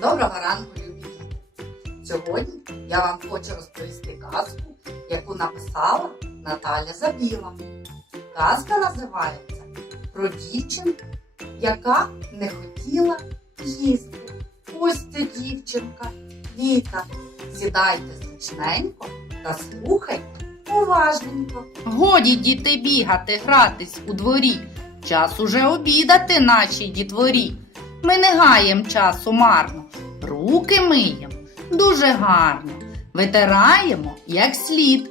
Доброго ранку, любі! Сьогодні я вам хочу розповісти казку, яку написала Наталя Забіла. Казка називається про дівчинку, яка не хотіла їсти. Ось ця дівчинка, Віка. Сідайте зручненько та слухайте уважненько. Годі діти бігати, гратись у дворі. Час уже обідати нашій дітворі. Ми не гаєм часу марно, руки миєм дуже гарно, витираємо як слід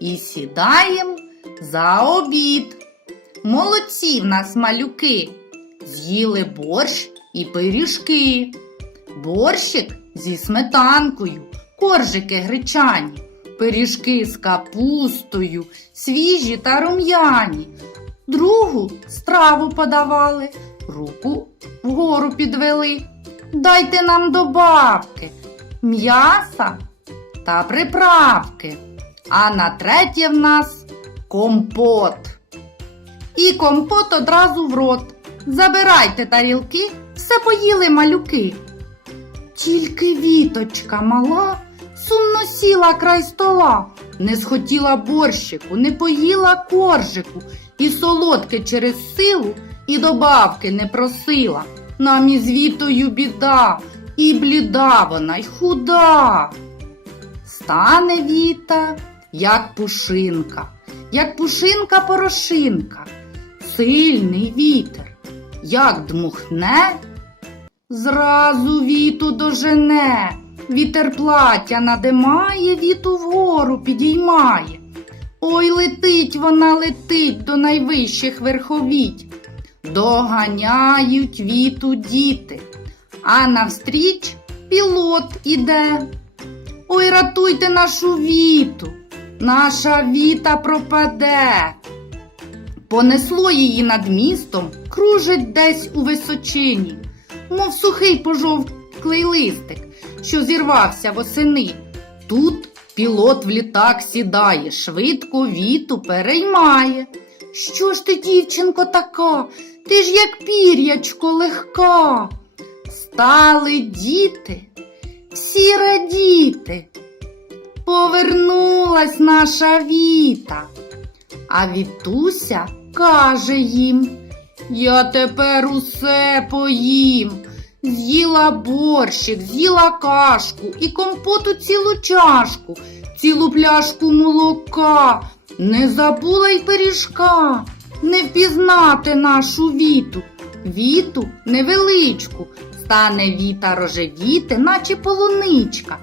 і сідаєм за обід. Молодці в нас малюки, з'їли борщ і пиріжки. Борщик зі сметанкою, коржики гречані, пиріжки з капустою, свіжі та рум'яні. Другу страву подавали, руку вгору підвели. Дайте нам добавки, м'яса та приправки. А на третє в нас компот. І компот одразу в рот. Забирайте тарілки, все поїли малюки. Тільки віточка мала сумно сіла край стола, не схотіла борщику, не поїла коржику, і солодке через силу, і добавки не просила. Нам із вітою біда, і бліда вона, й худа. Стане віта, як пушинка, як пушинка порошинка, сильний вітер, як дмухне, зразу віту дожене, вітер плаття надимає, віту вгору підіймає. Ой, летить вона летить до найвищих верховіть, доганяють віту діти, а навстріч пілот іде. Ой, ратуйте нашу віту, наша віта пропаде. Понесло її над містом, кружить десь у височині, мов сухий пожовклий листик, що зірвався восени. Тут пілот в літак сідає, швидко віту переймає. Що ж ти, дівчинко, така? Ти ж як пір'ячко легка. Стали діти, всі радіти. Повернулась наша віта. А Вітуся каже їм, я тепер усе поїм. З'їла борщик, з'їла кашку і компоту цілу чашку, цілу пляшку молока, не забула й пиріжка, не впізнати нашу віту, віту невеличку, стане віта рожевіти, наче полуничка,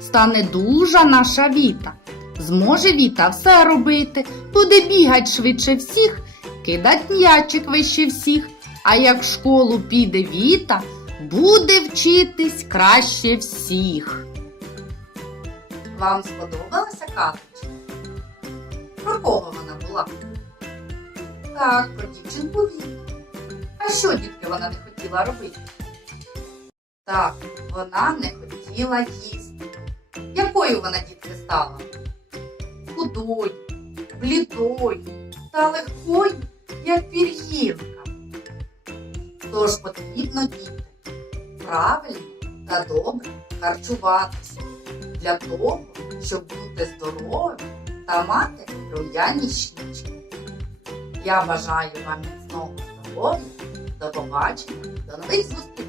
стане дужа наша віта. Зможе Віта все робити, буде бігать швидше всіх, кидать м'ячик вище всіх. А як в школу піде Віта, буде вчитись краще всіх. Вам сподобалася казочка? Про кого вона була? Так, про дівчинку Віту. А що, дітки, вона не хотіла робити? Так, вона не хотіла їсти. Якою вона, дітки, стала? Худою, блідою та легкою, як пір'їнка. Тож потрібно діти правильно та добре харчуватися для того, щоб бути здоровим та мати рум'яні щічки. Я бажаю вам міцного здоров'я. До побачення, до нових зустрічей!